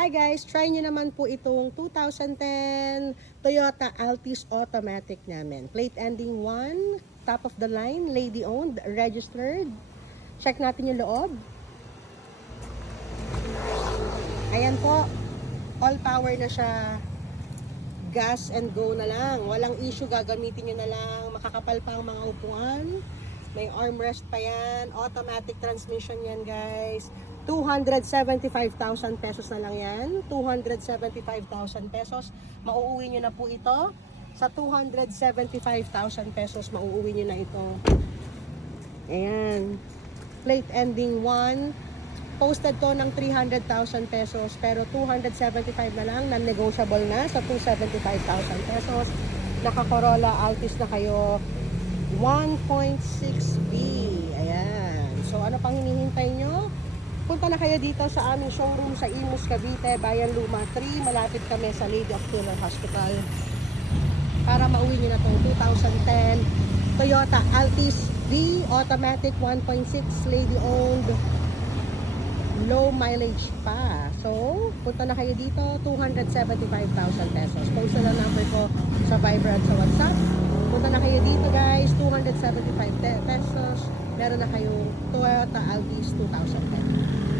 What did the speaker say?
Hi guys, try nyo naman po itong 2010 Toyota Altis Automatic namin. Plate ending 1, top of the line, lady owned, registered. Check natin yung loob. Ayan po, all power na siya. Gas and go na lang. Walang issue, gagamitin nyo na lang. Makakapal pa ang mga upuan. May armrest pa yan. Automatic transmission yan guys. 275,000 pesos na lang yan. 275,000 pesos. Mauuwi nyo na po ito. Sa 275,000 pesos, mauuwi nyo na ito. Ayan. Plate ending 1. Posted to ng 300,000 pesos. Pero 275 na lang. Non-negotiable na sa 275,000 pesos. Naka-Corolla Altis na kayo. 1.6B. Ayan. So, ano pang hinihintay nyo? Punta na kayo dito sa aming showroom sa Imus, Cavite, Bayan Luma 3. Malapit kami sa Lady of Tuller Hospital. Para mauwi nyo na itong 2010 Toyota Altis V Automatic 1.6 lady owned. Low mileage pa. So, punta na kayo dito. 275,000 pesos. Post na lang number ko sa Viber at sa WhatsApp. Punta na kayo dito guys, 275 pesos. Meron na kayong Toyota Altis 2010.